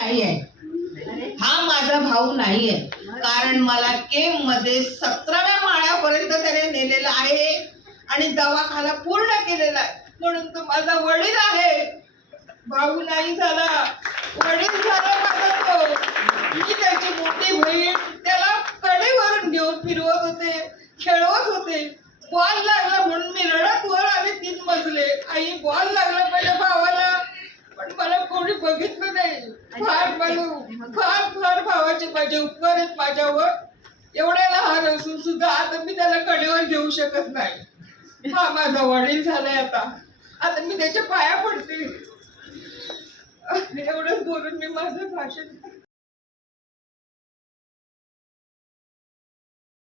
नाहीये, हा माझा भाऊ नाहीये. कारण मला केम मध्ये 17व्या माळ्यापर्यंत त्याने नेलेलं आहे आणि दवाखाना पूर्ण केलेला आहे. म्हणून तो माझा वडील आहे. भाऊ नाही झाला, वडील झाला माझा तो. मी त्याची मोठी बहीण. त्याला कडेवरून घेऊन फिरवत होते, खेळवत होते. बॉल लागला म्हणून मी रडत वर आले 3 मजले. आई, बॉल लागला माझ्या भावाला, पण मला कोणी बघितलं नाही. फार भावाचे माझे उपकार आहेत माझ्यावर. एवढ्या लहान असून सुद्धा आता मी त्याला कडेवर घेऊ शकत नाही. हा माझा वडील झालाय. आता मी त्याच्या पाया पडते. एवढंच बोलून मी माझं भाषण